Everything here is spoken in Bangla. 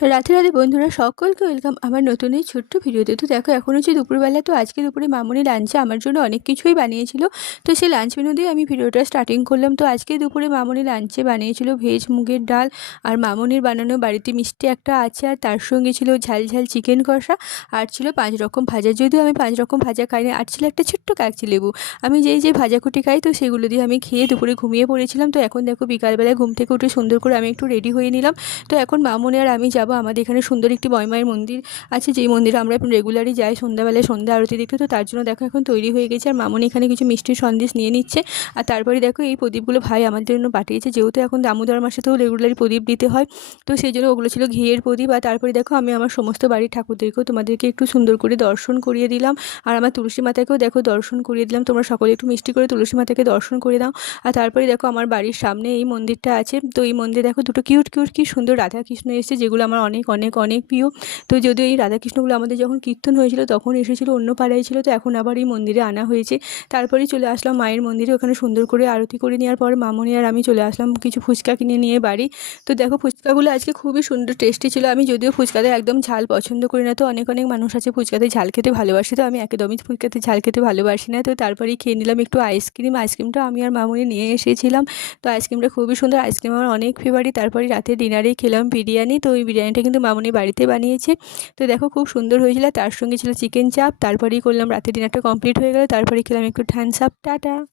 রাতে রাতে বন্ধুরা সকলকে ওয়েলকাম আমার নতুন এই ছোট্ট ভিডিওতে। তো দেখো এখন হচ্ছে দুপুরবেলা, তো আজকে দুপুরে মামুনি লাঞ্চে আমার জন্য অনেক কিছুই বানিয়েছিল। তো সেই লাঞ্চ মেনু দিয়ে আমি ভিডিওটা স্টার্টিং করলাম। তো আজকে দুপুরে মামুনি লাঞ্চে বানিয়েছিল ভেজ মুগের ডাল, আর মামুনির বানানো বাড়িতে মিষ্টি একটা আছে, আর তার সঙ্গে ছিল ঝাল ঝাল চিকেন কষা, আর ছিল 5 রকম ভাজা। যদিও আমি 5 রকম ভাজা খাই না, আর ছিল একটা ছোট্ট কাগজি লেবু। আমি যেই ভাজাকুটি খাই, তো সেগুলো দিয়ে আমি খেয়ে দুপুরে ঘুমিয়ে পড়েছিলাম। তো এখন দেখো বিকালবেলায় ঘুম থেকে উঠে সুন্দর করে আমি একটু রেডি হয়ে নিলাম। তো এখন মামুনি আর আমি যাব, আমাদের এখানে সুন্দর একটি বয়মায়ের মন্দির আছে, যেই মন্দিরে আমরা রেগুলারই যাই সন্ধ্যাবেলায় সন্ধ্যা আরতি দেখতে। তো তার জন্য দেখো এখন তৈরি হয়ে গেছে, আর মামুনি এখানে কিছু মিষ্টির সন্দেশ নিয়ে নিচ্ছে। আর তারপরে দেখো এই প্রদীপগুলো ভাই আমাদের জন্য পাঠিয়েছে, যেহেতু এখন দামোদর মাসে তো রেগুলারই প্রদীপ দিতে হয়, তো সেই জন্য ওগুলো ছিল ঘিয়ের প্রদীপ। আর তারপরে দেখো আমি আমার সমস্ত বাড়ির ঠাকুরদেরকেও তোমাদেরকে একটু সুন্দর করে দর্শন করিয়ে দিলাম, আর আমার তুলসী মাতাকেও দেখো দর্শন করিয়ে দিলাম। তোমরা সকলে একটু মিষ্টি করে তুলসী মাতাকে দর্শন করে দাও। আর তারপরে দেখো আমার বাড়ির সামনে এই মন্দিরটা আছে, তো এই মন্দিরে দেখো দুটো কিউট কিউট কি সুন্দর রাধাকৃষ্ণ এসেছে, যেগুলো আমার অনেক অনেক অনেক প্রিয়। তো যদিও এই রাধাকৃষ্ণগুলো আমাদের যখন কীর্তন হয়েছিল তখন এসেছিল, অন্য পাড়ায় ছিল, তো এখন আবার এই মন্দিরে আনা হয়েছে। তারপরেই চলে আসলাম মায়ের মন্দিরে, ওখানে সুন্দর করে আরতি করে নেওয়ার পর মামনি আর আমি চলে আসলাম কিছু ফুচকা কিনে নিয়ে বাড়ি। তো দেখো ফুচকাগুলো আজকে খুবই সুন্দর টেস্টি ছিল। আমি যদিও ফুচকাতে একদম ঝাল পছন্দ করি না, তো অনেক অনেক মানুষ আছে ফুচকাতে ঝাল খেতে ভালোবাসে, তো আমি একদমই ফুচকাতে ঝাল খেতে ভালোবাসি না। তো তারপরেই খেয়ে নিলাম একটু আইসক্রিমটা আমি আর মামনি নিয়ে এসেছিলাম। তো আইসক্রিমটা খুবই সুন্দর, আইসক্রিম আমার অনেক ফেভারিট। তারপরে রাতে ডিনারেই খেলাম বিরিয়ানি, তো ওই বিরিয়ানিটা কিন্তু মামনি বাড়িতে বানিয়েছে। তো দেখো খুব সুন্দর হয়েছিল, তার সঙ্গে ছিল চিকেন চাপ। তারপরেই করলাম রাতে ডিনারটা কমপ্লিট হয়ে গেল, তারপরে খেলাম একটু থামস আপ। টাটা।